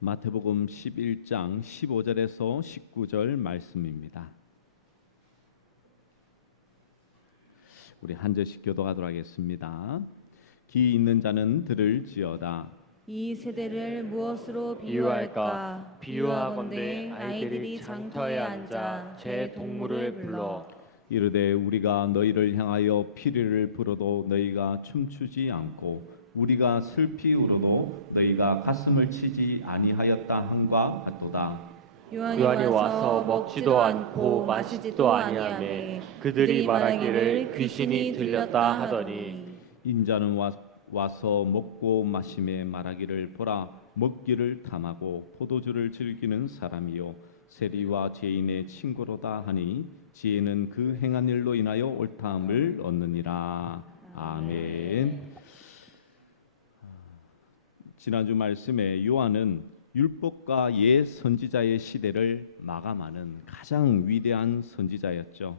마태복음 11장 15절에서 19절 말씀입니다. 우리 한 절씩 교독하도록 하겠습니다. 귀 있는 자는 들을지어다. 이 세대를 무엇으로 비유할까? 비유하건대 아이들이 장터에 앉아 제 동물을 불러 이르되 우리가 너희를 향하여 피리를 불어도 너희가 춤추지 않고 우리가 슬피 울어도 너희가 가슴을 치지 아니하였다 함과 같도다. 요한이 와서 먹지도 않고 마시지도 아니하매 그들이 말하기를 귀신이 들렸다 하더니 인자는 와서 먹고 마심에 말하기를 보라 먹기를 탐하고 포도주를 즐기는 사람이요 세리와 죄인의 친구로다 하니 지혜는 그 행한 일로 인하여 옳다함을 얻느니라. 아멘. 지난주 말씀에 요한은 율법과 옛 선지자의 시대를 마감하는 가장 위대한 선지자였죠.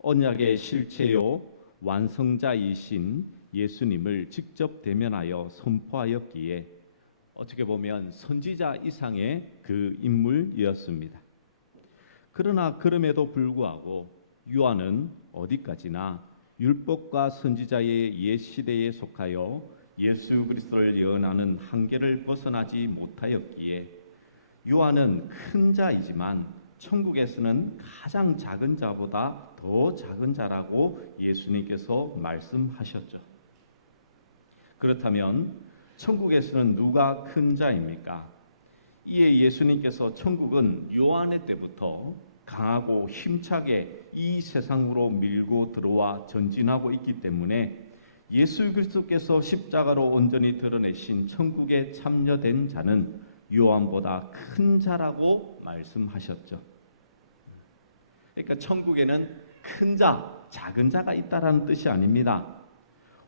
언약의 실체요 완성자이신 예수님을 직접 대면하여 선포하였기에 어떻게 보면 선지자 이상의 그 인물이었습니다. 그러나 그럼에도 불구하고 요한은 어디까지나 율법과 선지자의 옛 시대에 속하여 예수 그리스도를 예언하는 한계를 벗어나지 못하였기에 요한은 큰 자이지만 천국에서는 가장 작은 자보다 더 작은 자라고 예수님께서 말씀하셨죠. 그렇다면 천국에서는 누가 큰 자입니까? 이에 예수님께서 천국은 요한의 때부터 강하고 힘차게 이 세상으로 밀고 들어와 전진하고 있기 때문에 예수 그리스도께서 십자가로 온전히 드러내신 천국에 참여된 자는 요한보다 큰 자라고 말씀하셨죠. 그러니까 천국에는 큰 자, 작은 자가 있다라는 뜻이 아닙니다.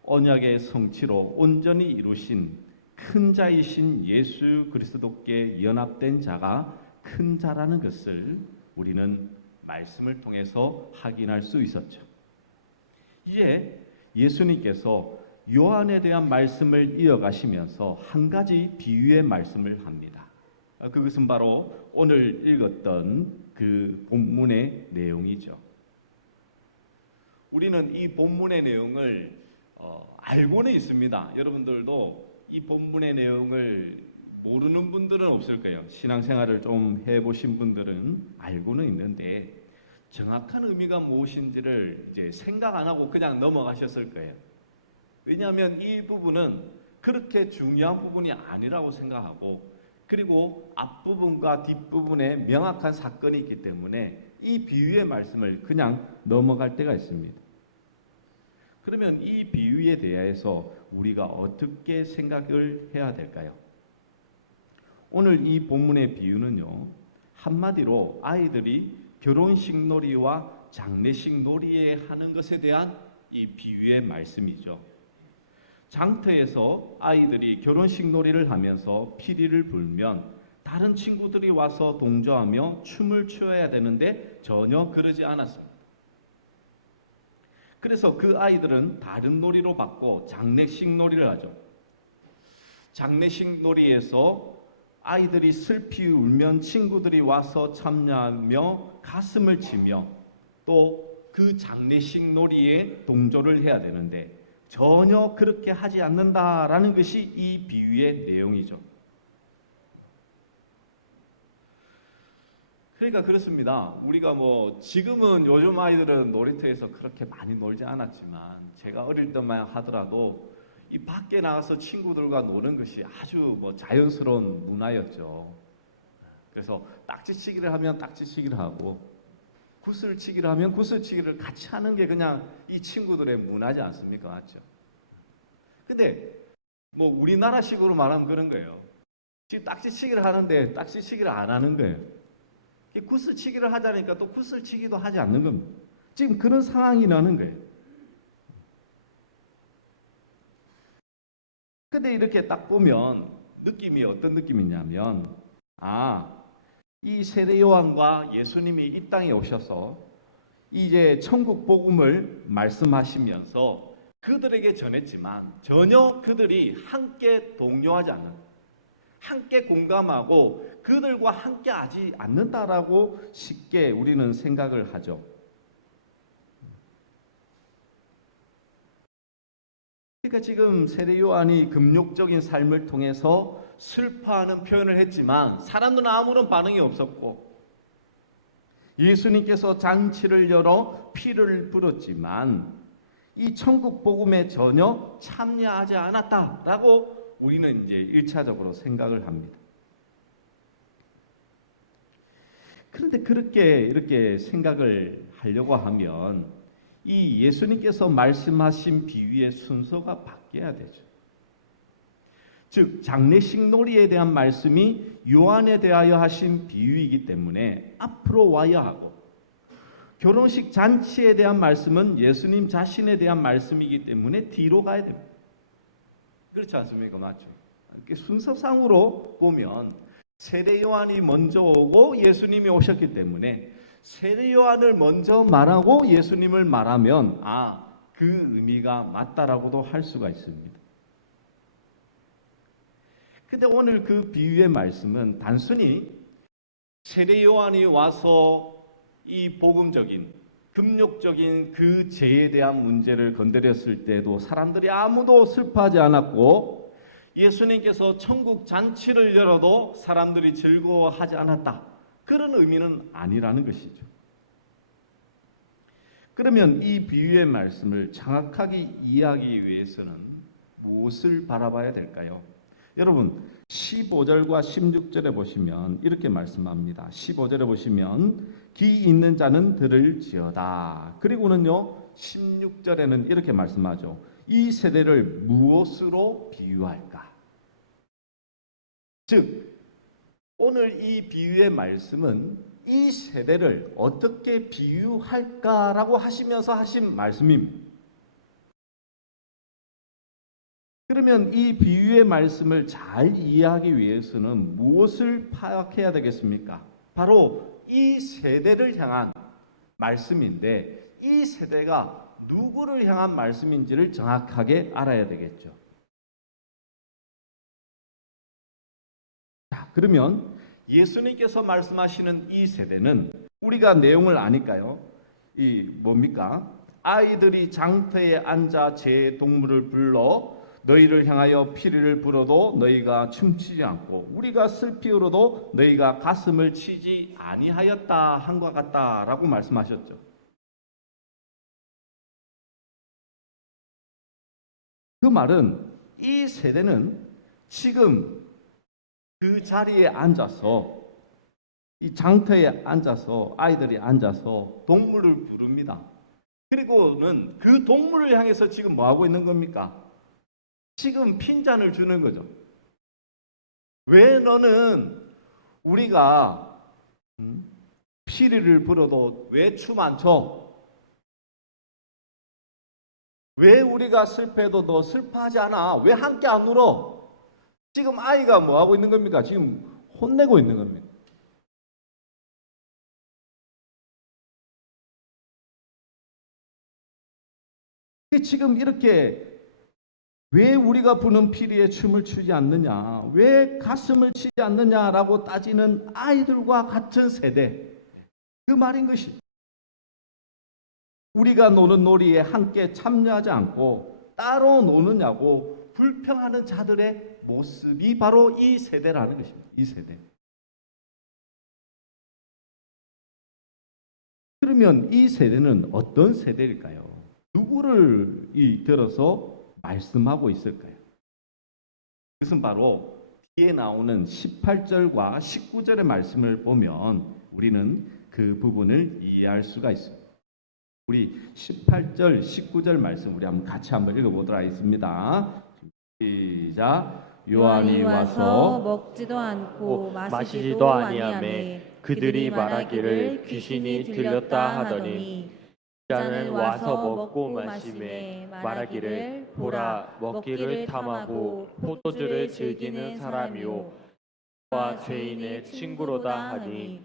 언약의 성취로 온전히 이루신 큰 자이신 예수 그리스도께 연합된 자가 큰 자라는 것을 우리는 말씀을 통해서 확인할 수 있었죠. 이제 예수님께서 요한에 대한 말씀을 이어가시면서 한 가지 비유의 말씀을 합니다. 그것은 바로 오늘 읽었던 그 본문의 내용이죠. 우리는 이 본문의 내용을 알고는 있습니다. 여러분들도 이 본문의 내용을 모르는 분들은 없을 거예요. 신앙생활을 좀 해보신 분들은 알고는 있는데 정확한 의미가 무엇인지를 이제 생각 안 하고 그냥 넘어가셨을 거예요. 왜냐하면 이 부분은 그렇게 중요한 부분이 아니라고 생각하고 그리고 앞부분과 뒷부분에 명확한 사건이 있기 때문에 이 비유의 말씀을 그냥 넘어갈 때가 있습니다. 그러면 이 비유에 대해서 우리가 어떻게 생각을 해야 될까요? 오늘 이 본문의 비유는요, 한마디로 아이들이 결혼식 놀이와 장례식 놀이에 하는 것에 대한 이 비유의 말씀이죠. 장터에서 아이들이 결혼식 놀이를 하면서 피리를 불면 다른 친구들이 와서 동조하며 춤을 추어야 되는데 전혀 그러지 않았습니다. 그래서 그 아이들은 다른 놀이로 바꿔 장례식 놀이를 하죠. 장례식 놀이에서 아이들이 슬피 울면 친구들이 와서 참여하며 가슴을 치며 또 그 장례식 놀이에 동조를 해야 되는데 전혀 그렇게 하지 않는다라는 것이 이 비유의 내용이죠. 그러니까 그렇습니다. 우리가 지금은 요즘 아이들은 놀이터에서 그렇게 많이 놀지 않았지만 제가 어릴 때만 하더라도 이 밖에 나가서 친구들과 노는 것이 아주 자연스러운 문화였죠. 그래서 딱지치기를 하면 딱지치기를 하고 구슬치기를 하면 구슬치기를 같이 하는 게 그냥 이 친구들의 문화지 않습니까? 맞죠? 근데 우리나라식으로 말하면 그런 거예요. 지금 딱지치기를 하는데 딱지치기를 안 하는 거예요. 구슬치기를 하자니까 또 구슬치기도 하지 않는 겁니다. 지금 그런 상황이 나는 거예요. 근데 이렇게 딱 보면 느낌이 어떤 느낌이냐면 이 세례 요한과 예수님이 이 땅에 오셔서 이제 천국 복음을 말씀하시면서 그들에게 전했지만 전혀 그들이 함께 동요하지 않는 함께 공감하고 그들과 함께 하지 않는다라고 쉽게 우리는 생각을 하죠. 그러니까 지금 세례 요한이 금욕적인 삶을 통해서 슬퍼하는 표현을 했지만 사람들은 아무런 반응이 없었고, 예수님께서 잔치를 열어 피를 뿌렸지만 이 천국 복음에 전혀 참여하지 않았다라고 우리는 이제 1차적으로 생각을 합니다. 그런데 그렇게 이렇게 생각을 하려고 하면 이 예수님께서 말씀하신 비유의 순서가 바뀌어야 되죠. 즉 장례식 놀이에 대한 말씀이 요한에 대하여 하신 비유이기 때문에 앞으로 와야 하고, 결혼식 잔치에 대한 말씀은 예수님 자신에 대한 말씀이기 때문에 뒤로 가야 됩니다. 그렇지 않습니까? 맞죠? 이렇게 순서상으로 보면 세례 요한이 먼저 오고 예수님이 오셨기 때문에 세례 요한을 먼저 말하고 예수님을 말하면 그 의미가 맞다라고도 할 수가 있습니다. 근데 오늘 그 비유의 말씀은 단순히 세례 요한이 와서 이 복음적인 금욕적인 그 죄에 대한 문제를 건드렸을 때도 사람들이 아무도 슬퍼하지 않았고, 예수님께서 천국 잔치를 열어도 사람들이 즐거워하지 않았다, 그런 의미는 아니라는 것이죠. 그러면 이 비유의 말씀을 정확하게 이해하기 위해서는 무엇을 바라봐야 될까요? 여러분 15절과 16절에 보시면 이렇게 말씀합니다. 15절에 보시면 귀 있는 자는 들을지어다. 그리고는요 16절에는 이렇게 말씀하죠. 이 세대를 무엇으로 비유할까? 즉 오늘 이 비유의 말씀은 이 세대를 어떻게 비유할까라고 하시면서 하신 말씀입니다. 그러면 이 비유의 말씀을 잘 이해하기 위해서는 무엇을 파악해야 되겠습니까? 바로 이 세대를 향한 말씀인데, 이 세대가 누구를 향한 말씀인지를 정확하게 알아야 되겠죠. 자, 그러면 예수님께서 말씀하시는 이 세대는 우리가 내용을 아니까요. 이 뭡니까? 아이들이 장터에 앉아 제 동물을 불러 너희를 향하여 피리를 불어도 너희가 춤추지 않고 우리가 슬피 울어도 너희가 가슴을 치지 아니하였다 한과 같다라고 말씀하셨죠. 그 말은 이 세대는 지금 그 자리에 앉아서, 이 장터에 앉아서 아이들이 앉아서 동물을 부릅니다. 그리고는 그 동물을 향해서 지금 뭐 하고 있는 겁니까? 지금 핀잔을 주는 거죠. 왜 너는 우리가 피리를 불어도 왜 춤 안 춰? 왜 우리가 슬퍼해도 너 슬퍼하지 않아? 왜 함께 안 울어? 지금 아이가 뭐 하고 있는 겁니까? 지금 혼내고 있는 겁니다. 지금 이렇게 왜 우리가 부는 피리에 춤을 추지 않느냐, 왜 가슴을 치지 않느냐라고 따지는 아이들과 같은 세대, 그 말인 것이, 우리가 노는 놀이에 함께 참여하지 않고 따로 노느냐고 불평하는 자들의 모습이 바로 이 세대라는 것입니다. 이 세대. 그러면 이 세대는 어떤 세대일까요? 누구를 들어서 말씀하고 있을까요? 그것은 바로 뒤에 나오는 18절과 19절의 말씀을 보면 우리는 그 부분을 이해할 수가 있습니다. 우리 18절, 19절 말씀 우리 같이 한번 읽어보도록 하겠습니다. 시작. 요한이 와서 먹지도 않고 마시지도 아니하매 그들이 말하기를 귀신이 들렸다 하더니 자는 와서 먹고 마시매 말하기를 보라 먹기를 탐하고 포도주를 즐기는 사람이요 와 죄인의 친구로다 하니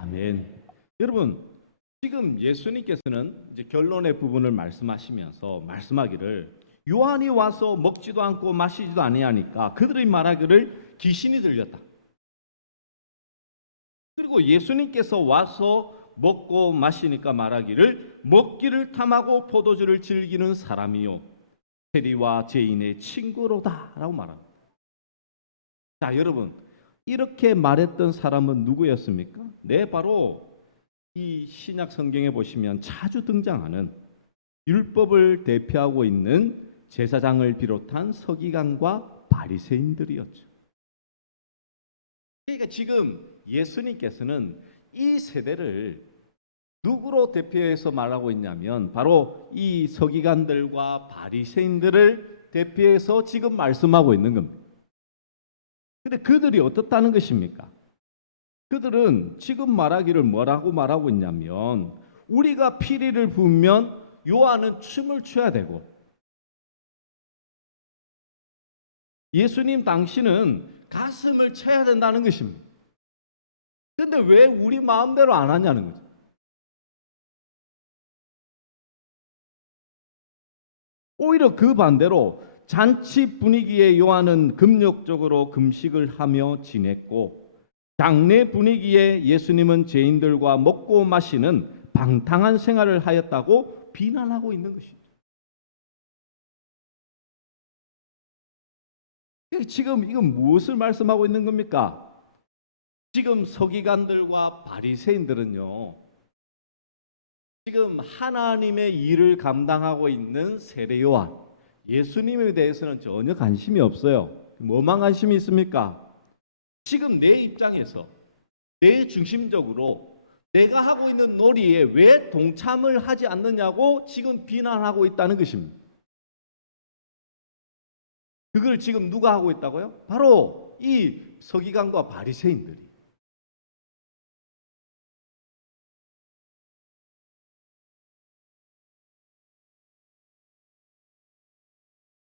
아멘. 여러분 지금 예수님께서는 이제 결론의 부분을 말씀하시면서 말씀하기를 요한이 와서 먹지도 않고 마시지도 아니하니까 그들이 말하기를 귀신이 들렸다. 그리고 예수님께서 와서 먹고 마시니까 말하기를 먹기를 탐하고 포도주를 즐기는 사람이요 세리와 죄인의 친구로다라고 말합니다. 자, 여러분, 이렇게 말했던 사람은 누구였습니까? 네, 바로 이 신약 성경에 보시면 자주 등장하는 율법을 대표하고 있는 제사장을 비롯한 서기관과 바리새인들이었죠. 그러니까 지금 예수님께서는 이 세대를 누구로 대표해서 말하고 있냐면 바로 이 서기관들과 바리새인들을 대표해서 지금 말씀하고 있는 겁니다. 근데 그들이 어떻다는 것입니까? 그들은 지금 말하기를 뭐라고 말하고 있냐면 우리가 피리를 부으면 요한은 춤을 춰야 되고 예수님 당신은 가슴을 쳐야 된다는 것입니다. 근데 왜 우리 마음대로 안 하냐는 거죠. 오히려 그 반대로 잔치 분위기에 요한은 금욕적으로 금식을 하며 지냈고 장례 분위기에 예수님은 죄인들과 먹고 마시는 방탕한 생활을 하였다고 비난하고 있는 것이죠. 지금 이건 무엇을 말씀하고 있는 겁니까? 지금 서기관들과 바리새인들은요, 지금 하나님의 일을 감당하고 있는 세례 요한, 예수님에 대해서는 전혀 관심이 없어요. 뭐만 관심이 있습니까? 지금 내 입장에서 내 중심적으로 내가 하고 있는 놀이에 왜 동참을 하지 않느냐고 지금 비난하고 있다는 것입니다. 그걸 지금 누가 하고 있다고요? 바로 이 서기관과 바리새인들이.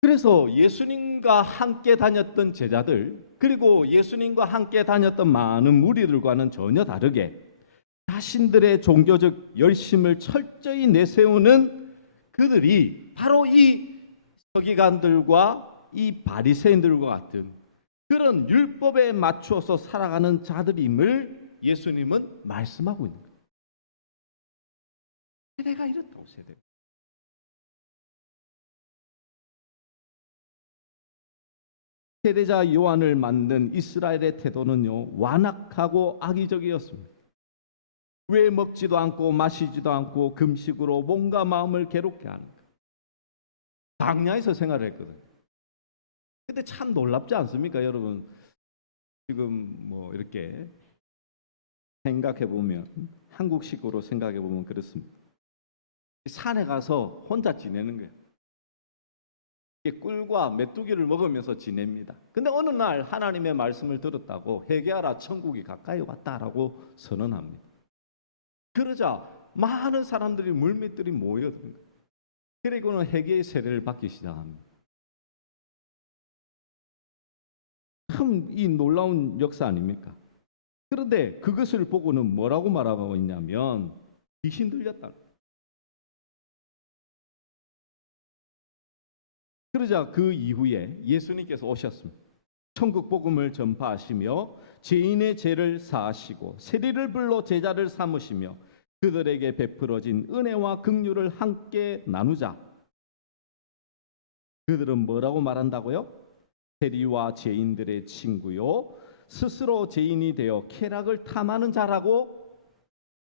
그래서 예수님과 함께 다녔던 제자들 그리고 예수님과 함께 다녔던 많은 무리들과는 전혀 다르게 자신들의 종교적 열심을 철저히 내세우는 그들이 바로 이 서기관들과 이 바리새인들과 같은 그런 율법에 맞추어서 살아가는 자들임을 예수님은 말씀하고 있는 거예요. 세대가 이렇다고 세대. 세례자 요한을 만든 이스라엘의 태도는요 완악하고 악의적이었습니다. 왜 먹지도 않고 마시지도 않고 금식으로 몸과 마음을 괴롭게 하는가? 광야에서 생활을 했거든요. 근데 참 놀랍지 않습니까, 여러분? 지금 뭐 이렇게 생각해 보면 한국식으로 생각해 보면 그렇습니다. 산에 가서 혼자 지내는 거예요. 꿀과 메뚜기를 먹으면서 지냅니다. 근데 어느 날 하나님의 말씀을 들었다고 회개하라 천국이 가까이 왔다라고 선언합니다. 그러자 많은 사람들이 물맷들이 모여든 거예요. 그리고는 회개의 세례를 받기 시작합니다. 참 이 놀라운 역사 아닙니까? 그런데 그것을 보고는 뭐라고 말하고 있냐면 귀신 들렸다. 그러자 그 이후에 예수님께서 오셨습니다. 천국 복음을 전파하시며 죄인의 죄를 사하시고 세리를 불러 제자를 삼으시며 그들에게 베풀어진 은혜와 긍휼을 함께 나누자. 그들은 뭐라고 말한다고요? 세리와 죄인들의 친구요 스스로 죄인이 되어 쾌락을 탐하는 자라고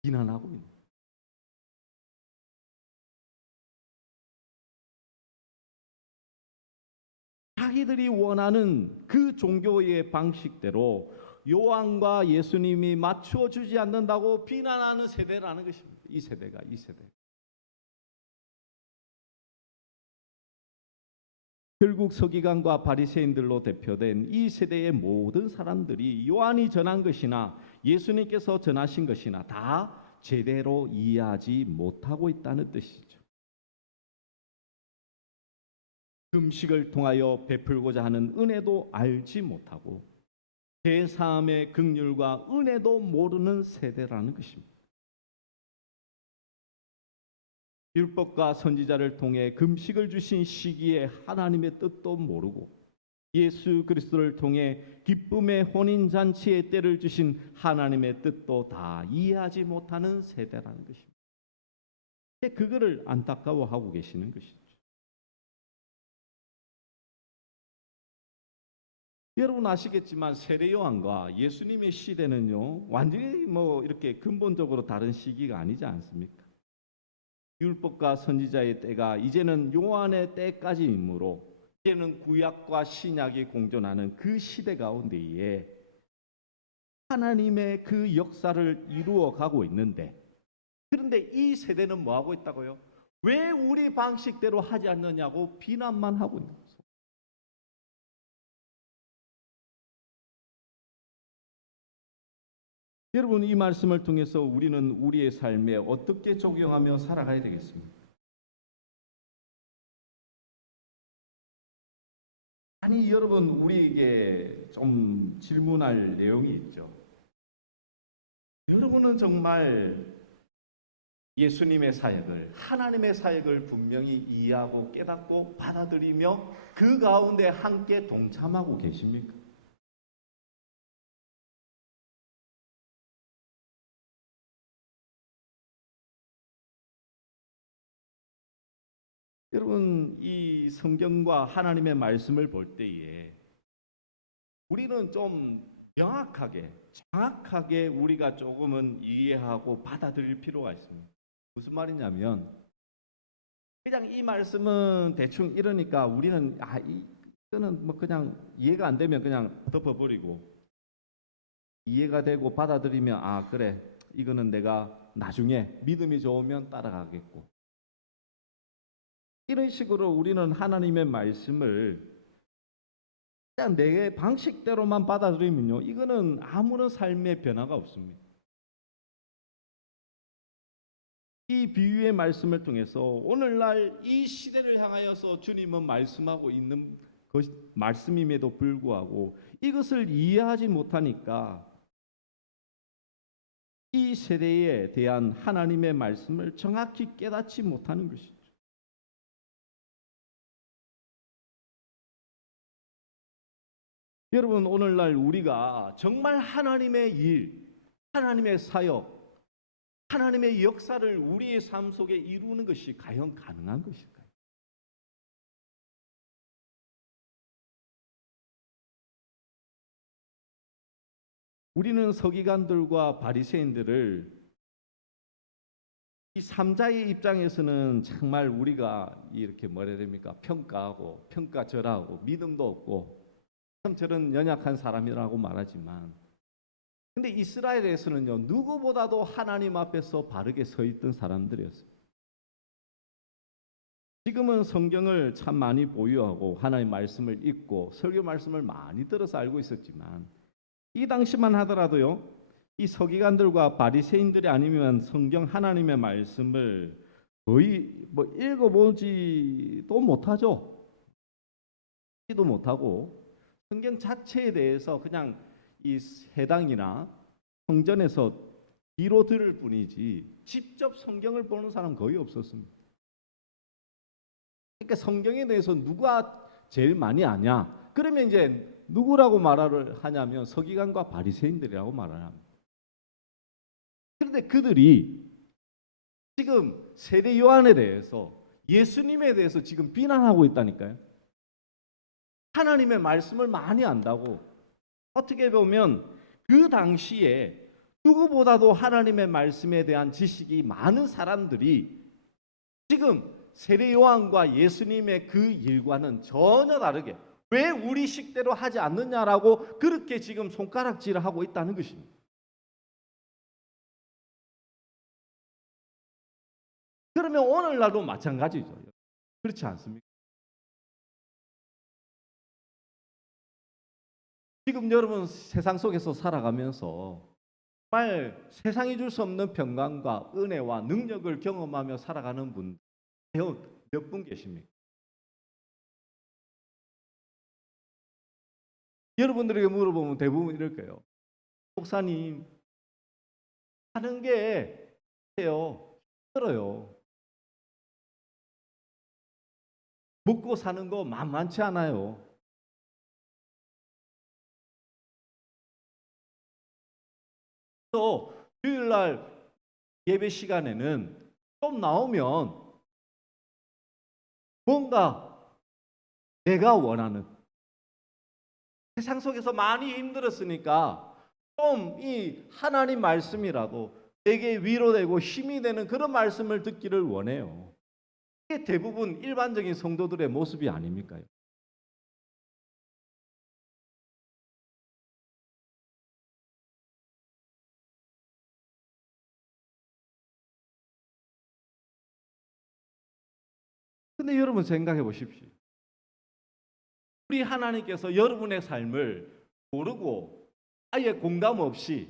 비난하고 있는 거예요. 자기들이 원하는 그 종교의 방식대로 요한과 예수님이 맞추어 주지 않는다고 비난하는 세대라는 것입니다. 이 세대. 결국 서기관과 바리새인들로 대표된 이 세대의 모든 사람들이 요한이 전한 것이나 예수님께서 전하신 것이나 다 제대로 이해하지 못하고 있다는 뜻이죠. 금식을 통하여 베풀고자 하는 은혜도 알지 못하고 제사함의 긍휼과 은혜도 모르는 세대라는 것입니다. 율법과 선지자를 통해 금식을 주신 시기에 하나님의 뜻도 모르고 예수 그리스도를 통해 기쁨의 혼인 잔치의 때를 주신 하나님의 뜻도 다 이해하지 못하는 세대라는 것입니다. 그거를 안타까워하고 계시는 것이죠. 여러분 아시겠지만 세례 요한과 예수님의 시대는요 완전히 이렇게 근본적으로 다른 시기가 아니지 않습니까? 율법과 선지자의 때가 이제는 요한의 때까지이므로 이제는 구약과 신약이 공존하는 그 시대 가운데에 하나님의 그 역사를 이루어 가고 있는데, 그런데 이 세대는 뭐 하고 있다고요? 왜 우리 방식대로 하지 않느냐고 비난만 하고 있는 거죠. 여러분 이 말씀을 통해서 우리는 우리의 삶에 어떻게 적용하며 살아가야 되겠습니까? 아니 여러분 우리에게 좀 질문할 내용이 있죠. 여러분은 정말 예수님의 사역을, 하나님의 사역을 분명히 이해하고 깨닫고 받아들이며 그 가운데 함께 동참하고 계십니까? 여러분 이 성경과 하나님의 말씀을 볼 때에 우리는 좀 명확하게, 정확하게 우리가 조금은 이해하고 받아들일 필요가 있습니다. 무슨 말이냐면 그냥 이 말씀은 대충 이러니까 우리는 이거는 그냥 이해가 안 되면 그냥 덮어버리고, 이해가 되고 받아들이면 그래 이거는 내가 나중에 믿음이 좋으면 따라가겠고, 이런 식으로 우리는 하나님의 말씀을 그냥 내 방식대로만 받아들이면요 이거는 아무런 삶의 변화가 없습니다. 이 비유의 말씀을 통해서 오늘날 이 시대를 향하여서 주님은 말씀하고 있는 것 말씀임에도 불구하고 이것을 이해하지 못하니까 이 세대에 대한 하나님의 말씀을 정확히 깨닫지 못하는 것이죠. 여러분 오늘날 우리가 정말 하나님의 일, 하나님의 사역, 하나님의 역사를 우리의 삶 속에 이루는 것이 과연 가능한 것일까요? 우리는 서기관들과 바리새인들을 이 삼자의 입장에서는 정말 우리가 이렇게 뭐라 해야 됩니까? 평가하고 평가절하고 믿음도 없고 참 저런 연약한 사람이라고 말하지만, 근데 이스라엘에서는요 누구보다도 하나님 앞에서 바르게 서 있던 사람들이었어요. 지금은 성경을 참 많이 보유하고 하나님의 말씀을 읽고 설교 말씀을 많이 들어서 알고 있었지만 이 당시만 하더라도요 이 서기관들과 바리새인들이 아니면 성경 하나님의 말씀을 거의 읽어보지도 못하죠. 도 못하고 성경 자체에 대해서 그냥 이 해당이나 성전에서 귀로 들을 뿐이지 직접 성경을 보는 사람 거의 없었습니다. 그러니까 성경에 대해서 누가 제일 많이 아냐? 그러면 이제 누구라고 말을 하냐면 서기관과 바리새인들이라고 말을 합니다. 그런데 그들이 지금 세례 요한에 대해서, 예수님에 대해서 지금 비난하고 있다니까요. 하나님의 말씀을 많이 안다고. 어떻게 보면 그 당시에 누구보다도 하나님의 말씀에 대한 지식이 많은 사람들이 지금 세례 요한과 예수님의 그 일과는 전혀 다르게 왜 우리 식대로 하지 않느냐라고 그렇게 지금 손가락질을 하고 있다는 것입니다. 그러면 오늘날도 마찬가지죠. 그렇지 않습니까? 지금 여러분 세상 속에서 살아가면서 정말 세상이 줄 수 없는 평강과 은혜와 능력을 경험하며 살아가는 분 몇 분 계십니까? 여러분들에게 물어보면 대부분 이럴 거예요. 목사님, 하는 게 힘들어요. 먹고 사는 거 만만치 않아요. 또 주일날 예배 시간에는 좀 나오면 뭔가 내가 원하는, 세상 속에서 많이 힘들었으니까 좀 이 하나님 말씀이라도 내게 위로되고 힘이 되는 그런 말씀을 듣기를 원해요. 이게 대부분 일반적인 성도들의 모습이 아닙니까? 근데 여러분 생각해 보십시오. 우리 하나님께서 여러분의 삶을 모르고 아예 공감 없이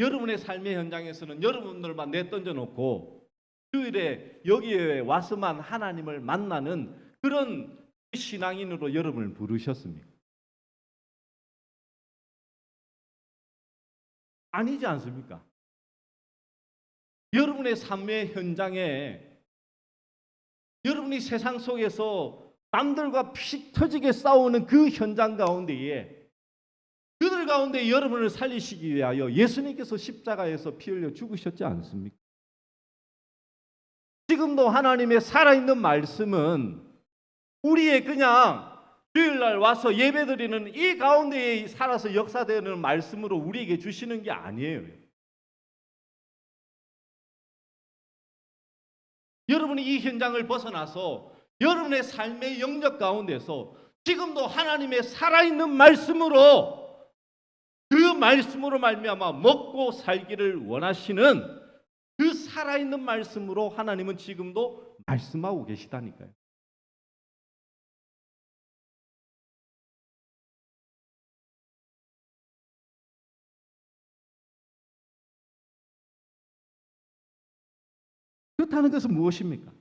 여러분의 삶의 현장에서는 여러분들만 내던져 놓고 주일에 여기에 와서만 하나님을 만나는 그런 신앙인으로 여러분을 부르셨습니까? 아니지 않습니까? 여러분의 삶의 현장에, 여러분이 세상 속에서 남들과 피 터지게 싸우는 그 현장 가운데에, 그들 가운데 여러분을 살리시기 위하여 예수님께서 십자가에서 피 흘려 죽으셨지 않습니까? 지금도 하나님의 살아있는 말씀은 우리의 그냥 주일날 와서 예배드리는 이 가운데에 살아서 역사되는 말씀으로 우리에게 주시는 게 아니에요. 여러분이 이 현장을 벗어나서 여러분의 삶의 영역 가운데서 지금도 하나님의 살아있는 말씀으로, 그 말씀으로 말미암아 먹고 살기를 원하시는 그 살아있는 말씀으로 하나님은 지금도 말씀하고 계시다니까요. 그렇다는 것은 무엇입니까?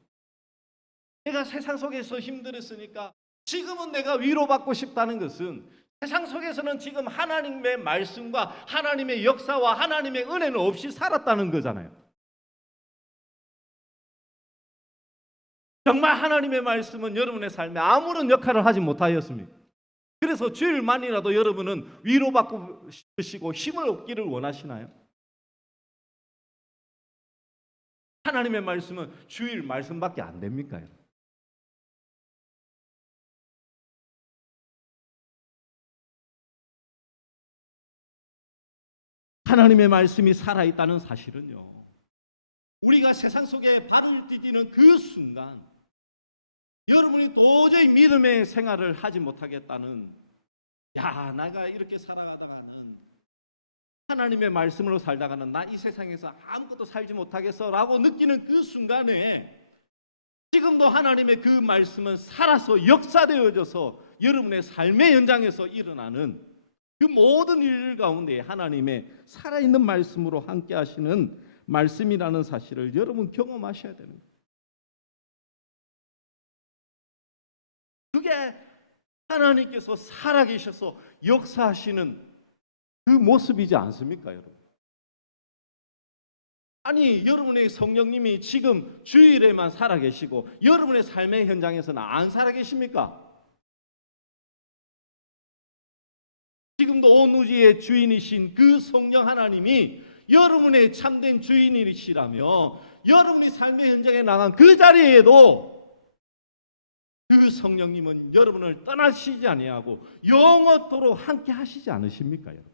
내가 세상 속에서 힘들었으니까 지금은 내가 위로받고 싶다는 것은, 세상 속에서는 지금 하나님의 말씀과 하나님의 역사와 하나님의 은혜는 없이 살았다는 거잖아요. 정말 하나님의 말씀은 여러분의 삶에 아무런 역할을 하지 못하였습니다. 그래서 주일만이라도 여러분은 위로받고 싶으시고 힘을 얻기를 원하시나요? 하나님의 말씀은 주일 말씀밖에 안 됩니까? 하나님의 말씀이 살아있다는 사실은요, 우리가 세상 속에 발을 디디는 그 순간 여러분이 도저히 믿음의 생활을 하지 못하겠다는, 야, 내가 이렇게 살아가다가는, 하나님의 말씀으로 살다가는 나 이 세상에서 아무것도 살지 못하겠어 라고 느끼는 그 순간에 지금도 하나님의 그 말씀은 살아서 역사되어져서 여러분의 삶의 현장에서 일어나는 그 모든 일 가운데 하나님의 살아있는 말씀으로 함께 하시는 말씀이라는 사실을 여러분 경험하셔야 되는 거예요. 그게 하나님께서 살아계셔서 역사하시는 그 모습이지 않습니까, 여러분? 아니, 여러분의 성령님이 지금 주일에만 살아계시고 여러분의 삶의 현장에서는 안 살아계십니까? 지금도 온 우주의 주인이신 그 성령 하나님이 여러분의 참된 주인이시라며 여러분이 삶의 현장에 나간 그 자리에도 그 성령님은 여러분을 떠나시지 아니하고 영원토록 함께 하시지 않으십니까, 여러분?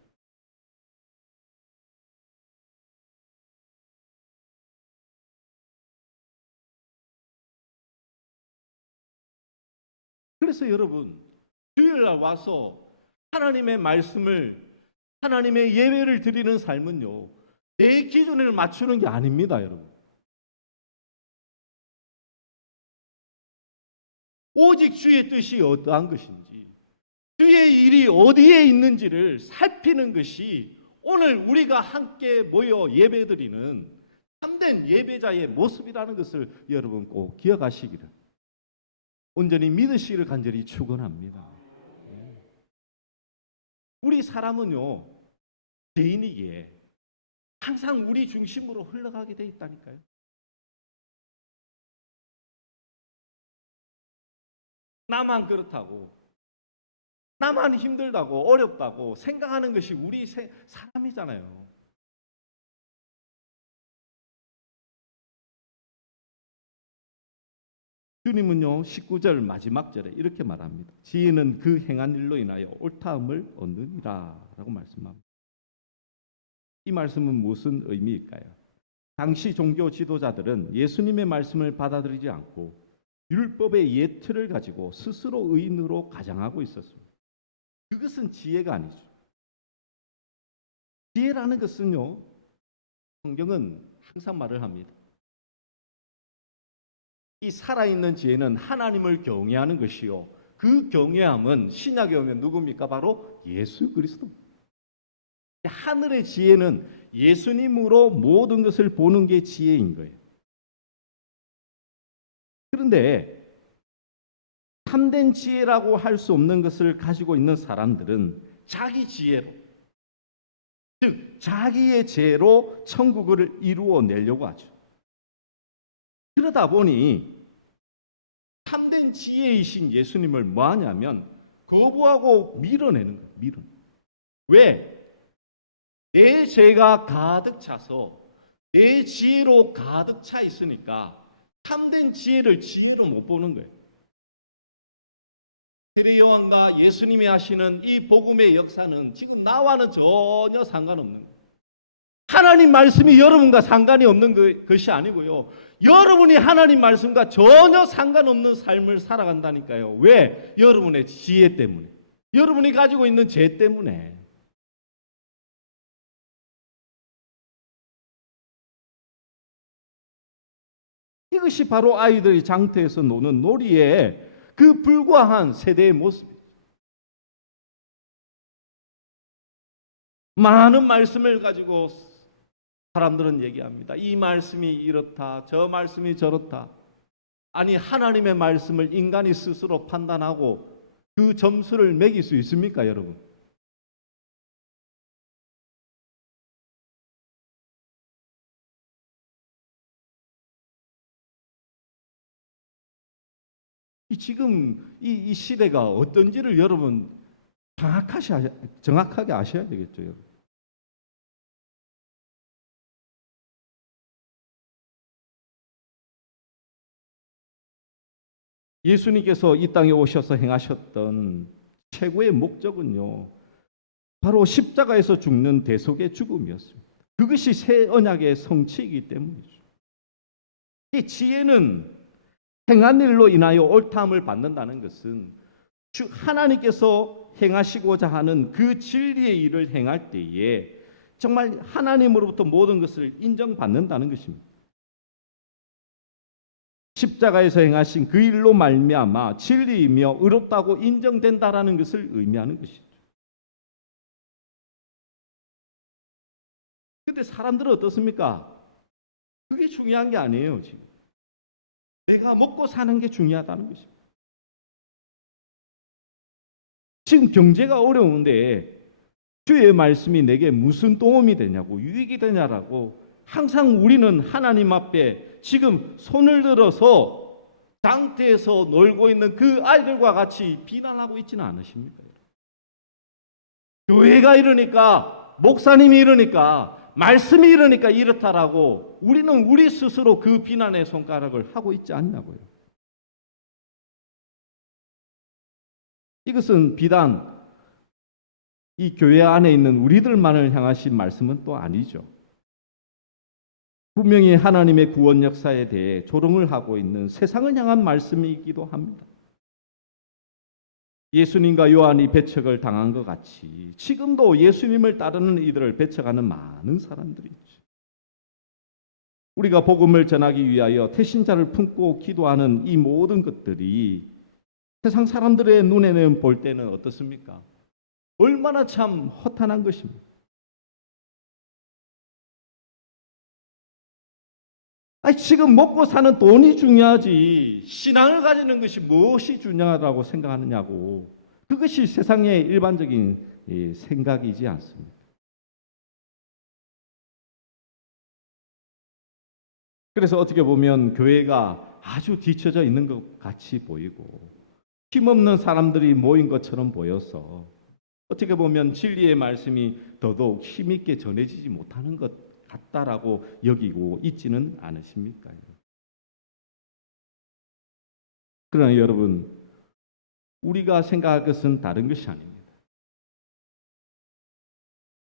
그래서 여러분, 주일날 와서 하나님의 말씀을, 하나님의 예배를 드리는 삶은요, 내 기준을 맞추는 게 아닙니다, 여러분. 오직 주의 뜻이 어떠한 것인지, 주의 일이 어디에 있는지를 살피는 것이 오늘 우리가 함께 모여 예배드리는 참된 예배자의 모습이라는 것을 여러분 꼭 기억하시기를 온전히 믿으시기를 간절히 축원합니다. 우리 사람은요, 죄인이기에 항상 우리 중심으로 흘러가게 돼 있다니까요. 나만 그렇다고, 나만 힘들다고 어렵다고 생각하는 것이 우리 사람이잖아요. 주님은요 19절 마지막 절에 이렇게 말합니다. 지혜는 그 행한 일로 인하여 옳다함을 얻느니라 라고 말씀합니다. 이 말씀은 무슨 의미일까요? 당시 종교 지도자들은 예수님의 말씀을 받아들이지 않고 율법의 예틀을 가지고 스스로 의인으로 가장하고 있었습니다. 그것은 지혜가 아니죠. 지혜라는 것은요, 성경은 항상 말을 합니다. 이 살아있는 지혜는 하나님을 경외하는 것이요, 그 경외함은 신약에 오면 누굽니까? 바로 예수 그리스도. 하늘의 지혜는 예수님으로 모든 것을 보는 게 지혜인 거예요. 그런데 참된 지혜라고 할 수 없는 것을 가지고 있는 사람들은 자기 지혜로, 즉 자기의 지혜로 천국을 이루어내려고 하죠. 그러다 보니 참된 지혜이신 예수님을 뭐 하냐면 거부하고 밀어내는 거예요. 왜? 내 죄가 가득 차서 내 지혜로 가득 차 있으니까 참된 지혜를 지혜로 못 보는 거예요. 세례 요한과 예수님이 하시는 이 복음의 역사는 지금 나와는 전혀 상관없는 거예요. 하나님 말씀이 여러분과 상관이 없는 것이 아니고요, 여러분이 하나님 말씀과 전혀 상관없는 삶을 살아간다니까요. 왜? 여러분의 지혜 때문에, 여러분이 가지고 있는 죄 때문에. 이것이 바로 아이들이 장터에서 노는 놀이의 그 불과한 세대의 모습이에요. 많은 말씀을 가지고 사람들은 얘기합니다. 이 말씀이 이렇다, 저 말씀이 저렇다. 아니, 하나님의 말씀을 인간이 스스로 판단하고 그 점수를 매길 수 있습니까, 여러분? 지금 이 시대가 어떤지를 여러분 정확하게 아셔야 되겠죠, 여러분. 예수님께서 이 땅에 오셔서 행하셨던 최고의 목적은요, 바로 십자가에서 죽는 대속의 죽음이었습니다. 그것이 새 언약의 성취이기 때문이죠. 이 지혜는 행한 일로 인하여 옳다함을 받는다는 것은 하나님께서 행하시고자 하는 그 진리의 일을 행할 때에 정말 하나님으로부터 모든 것을 인정받는다는 것입니다. 십자가에서 행하신 그 일로 말미암아 진리이며 의롭다고 인정된다라는 것을 의미하는 것이죠. 근데 사람들은 어떻습니까? 그게 중요한 게 아니에요, 지금. 내가 먹고 사는 게 중요하다는 것입니다. 지금 경제가 어려운데 주의 말씀이 내게 무슨 도움이 되냐고, 유익이 되냐라고 항상 우리는 하나님 앞에 지금 손을 들어서 장터에서 놀고 있는 그 아이들과 같이 비난하고 있지는 않으십니까? 교회가 이러니까, 목사님이 이러니까, 말씀이 이러니까 이렇다라고 우리는 우리 스스로 그 비난의 손가락을 하고 있지 않냐고요. 이것은 비단 이 교회 안에 있는 우리들만을 향하신 말씀은 또 아니죠. 분명히 하나님의 구원 역사에 대해 조롱을 하고 있는 세상을 향한 말씀이기도 합니다. 예수님과 요한이 배척을 당한 것 같이 지금도 예수님을 따르는 이들을 배척하는 많은 사람들이 있죠. 우리가 복음을 전하기 위하여 태신자를 품고 기도하는 이 모든 것들이 세상 사람들의 눈에는 볼 때는 어떻습니까? 얼마나 참 허탄한 것입니다. 아니, 지금 먹고 사는 돈이 중요하지 신앙을 가지는 것이 무엇이 중요하다고 생각하느냐고. 그것이 세상의 일반적인 생각이지 않습니다. 그래서 어떻게 보면 교회가 아주 뒤처져 있는 것 같이 보이고 힘없는 사람들이 모인 것처럼 보여서 어떻게 보면 진리의 말씀이 더더욱 힘있게 전해지지 못하는 것 같다라고 여기고 있지는 않으십니까? 그러나 여러분, 우리가 생각할 것은 다른 것이 아닙니다.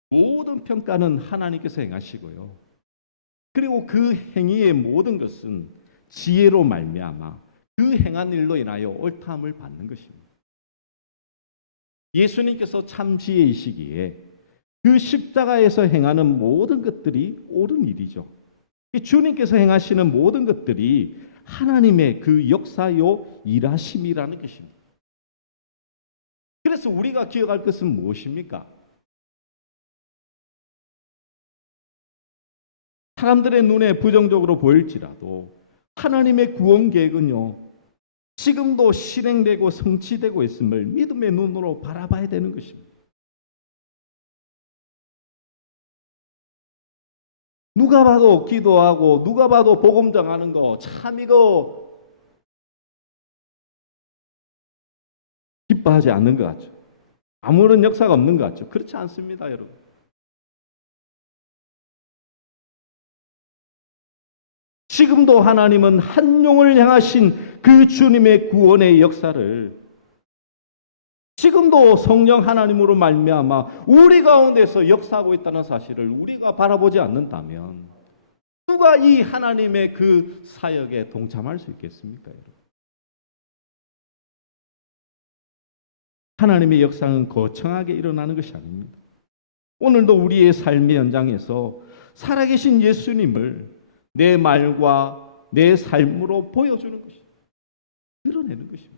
모든 평가는 하나님께서 행하시고요. 그리고 그 행위의 모든 것은 지혜로 말미암아 그 행한 일로 인하여 옳다함을 받는 것입니다. 예수님께서 참 지혜이시기에 그 십자가에서 행하는 모든 것들이 옳은 일이죠. 주님께서 행하시는 모든 것들이 하나님의 그 역사요 일하심이라는 것입니다. 그래서 우리가 기억할 것은 무엇입니까? 사람들의 눈에 부정적으로 보일지라도 하나님의 구원 계획은요, 지금도 실행되고 성취되고 있음을 믿음의 눈으로 바라봐야 되는 것입니다. 누가 봐도 기도하고 누가 봐도 복음 전하는 거 참 이거 기뻐하지 않는 것 같죠. 아무런 역사가 없는 것 같죠. 그렇지 않습니다, 여러분. 지금도 하나님은 한 영을 향하신 그 주님의 구원의 역사를 지금도 성령 하나님으로 말미암아 우리 가운데서 역사하고 있다는 사실을 우리가 바라보지 않는다면 누가 이 하나님의 그 사역에 동참할 수 있겠습니까, 여러분? 하나님의 역사는 거창하게 일어나는 것이 아닙니다. 오늘도 우리의 삶의 현장에서 살아계신 예수님을 내 말과 내 삶으로 보여주는 것입니다. 드러내는 것입니다.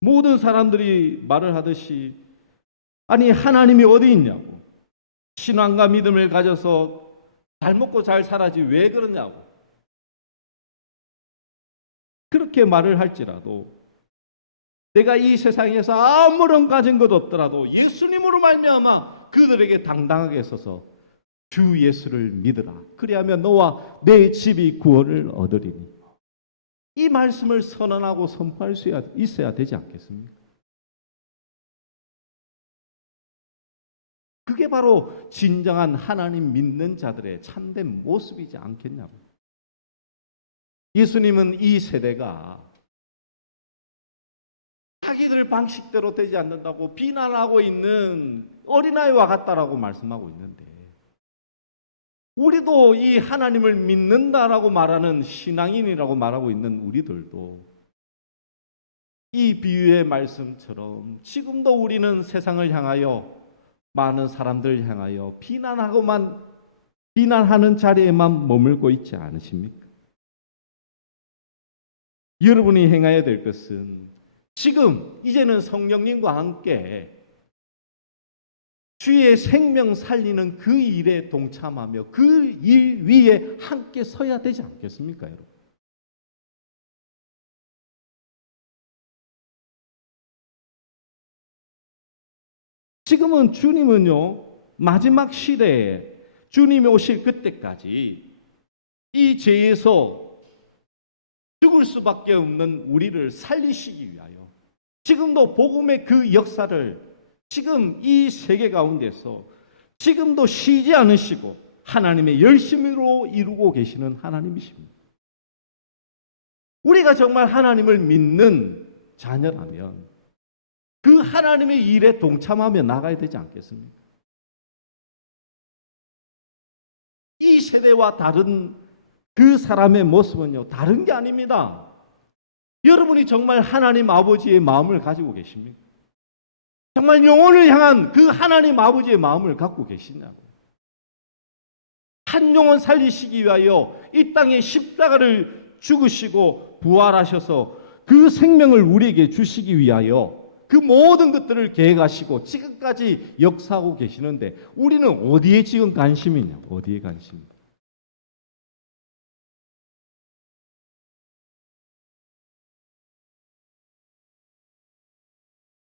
모든 사람들이 말을 하듯이 아니 하나님이 어디 있냐고, 신앙과 믿음을 가져서 잘 먹고 잘 살아지 왜 그러냐고 그렇게 말을 할지라도 내가 이 세상에서 아무런 가진 것 없더라도 예수님으로 말미암아 그들에게 당당하게 서서 주 예수를 믿으라. 그리하면 너와 내 집이 구원을 얻으리니. 이 말씀을 선언하고 선포할 수 있어야 되지 않겠습니까? 그게 바로 진정한 하나님 믿는 자들의 참된 모습이지 않겠냐고. 예수님은 이 세대가 자기들 방식대로 되지 않는다고 비난하고 있는 어린아이와 같다라고 말씀하고 있는데, 우리도 이 하나님을 믿는다라고 말하는 신앙인이라고 말하고 있는 우리들도 이 비유의 말씀처럼 지금도 우리는 세상을 향하여 많은 사람들을 향하여 비난하는 자리에만 머물고 있지 않으십니까? 여러분이 행해야 될 것은 지금 이제는 성령님과 함께 주의 생명 살리는 그 일에 동참하며 그 일 위에 함께 서야 되지 않겠습니까, 여러분? 지금은 주님은요, 마지막 시대에 주님이 오실 그때까지 이 죄에서 죽을 수밖에 없는 우리를 살리시기 위하여 지금도 복음의 그 역사를 지금 이 세계 가운데서 지금도 쉬지 않으시고 하나님의 열심으로 이루고 계시는 하나님이십니다. 우리가 정말 하나님을 믿는 자녀라면 그 하나님의 일에 동참하며 나가야 되지 않겠습니까? 이 세대와 다른 그 사람의 모습은요, 다른 게 아닙니다. 여러분이 정말 하나님 아버지의 마음을 가지고 계십니까? 정말 영혼을 향한 그 하나님 아버지의 마음을 갖고 계시냐고. 한 영혼 살리시기 위하여 이 땅에 십자가를 죽으시고 부활하셔서 그 생명을 우리에게 주시기 위하여 그 모든 것들을 계획하시고 지금까지 역사하고 계시는데 우리는 어디에 지금 관심이 있냐고. 어디에 관심이 있냐고.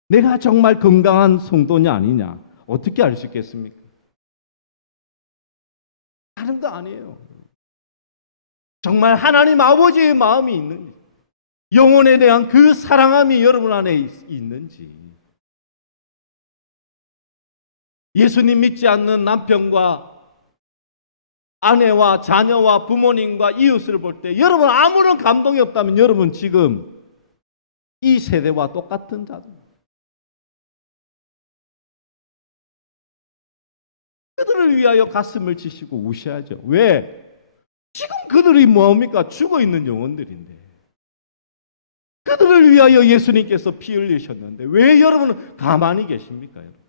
내가 정말 건강한 성도냐 아니냐 어떻게 알 수 있겠습니까? 다른 거 아니에요. 정말 하나님 아버지의 마음이 있는지, 영혼에 대한 그 사랑함이 여러분 안에 있는지, 예수님 믿지 않는 남편과 아내와 자녀와 부모님과 이웃을 볼 때 여러분 아무런 감동이 없다면 여러분 지금 이 세대와 똑같은 자들. 그들을 위하여 가슴을 치시고 우셔야죠. 왜? 지금 그들이 뭡니까? 죽어 있는 영혼들인데. 그들을 위하여 예수님께서 피 흘리셨는데 왜 여러분은 가만히 계십니까? 여러분?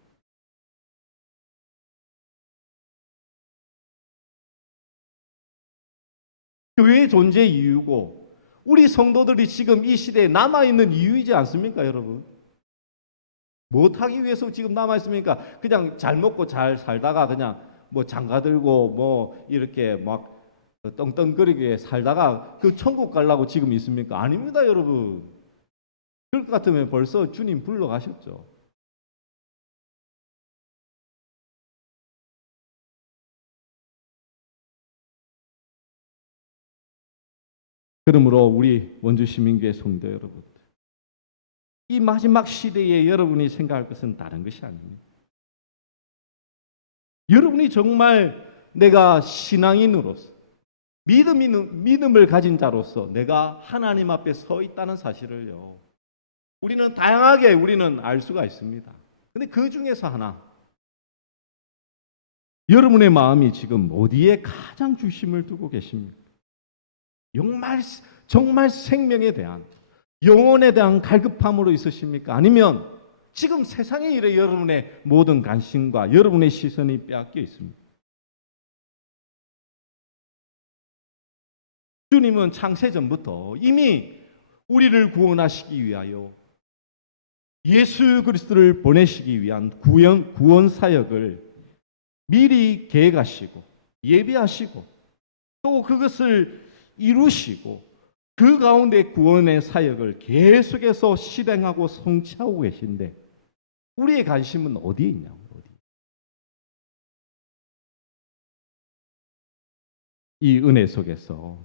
교회의 존재 이유고 우리 성도들이 지금 이 시대에 남아있는 이유이지 않습니까, 여러분? 못하기 위해서 지금 남아있습니까? 그냥 잘 먹고 잘 살다가 그냥 뭐 장가들고 뭐 이렇게 막 떵떵거리게 살다가 그 천국 가려고 지금 있습니까? 아닙니다, 여러분. 그럴 것 같으면 벌써 주님 불러가셨죠. 그러므로 우리 원주시민교회 성도 여러분, 이 마지막 시대에 여러분이 생각할 것은 다른 것이 아닙니다. 여러분이 정말 내가 신앙인으로서 믿음을 가진 자로서 내가 하나님 앞에 서 있다는 사실을요, 우리는 다양하게 알 수가 있습니다. 근데 그 중에서 하나, 여러분의 마음이 지금 어디에 가장 중심을 두고 계십니까? 정말 생명에 대한, 영혼에 대한 갈급함으로 있으십니까? 아니면 지금 세상의 일에 여러분의 모든 관심과 여러분의 시선이 빼앗겨 있습니다. 주님은 창세전부터 이미 우리를 구원하시기 위하여 예수 그리스도를 보내시기 위한 구원 사역을 미리 계획하시고 예비하시고 또 그것을 이루시고 그 가운데 구원의 사역을 계속해서 실행하고 성취하고 계신데 우리의 관심은 어디에 있냐고. 이 은혜 속에서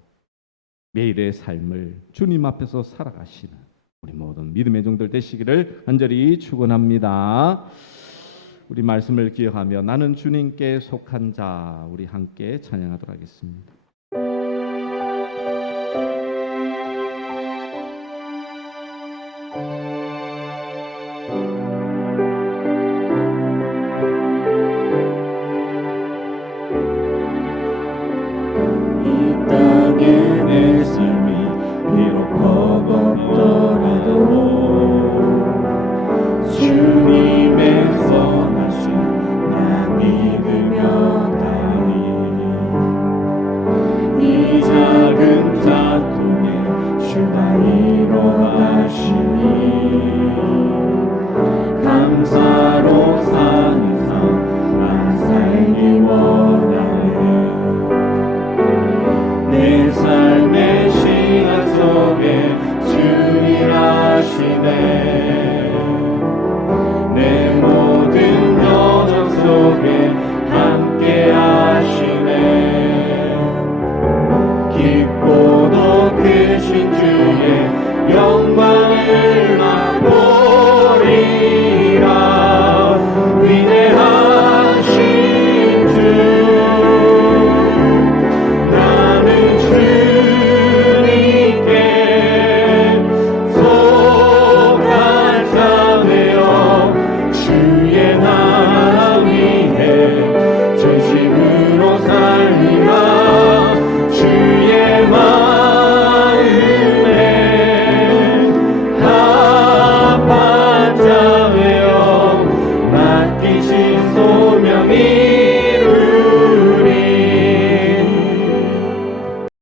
매일의 삶을 주님 앞에서 살아가시는 우리 모든 믿음의 종들 되시기를 간절히 축원합니다. 우리 말씀을 기억하며 나는 주님께 속한 자, 우리 함께 찬양하도록 하겠습니다.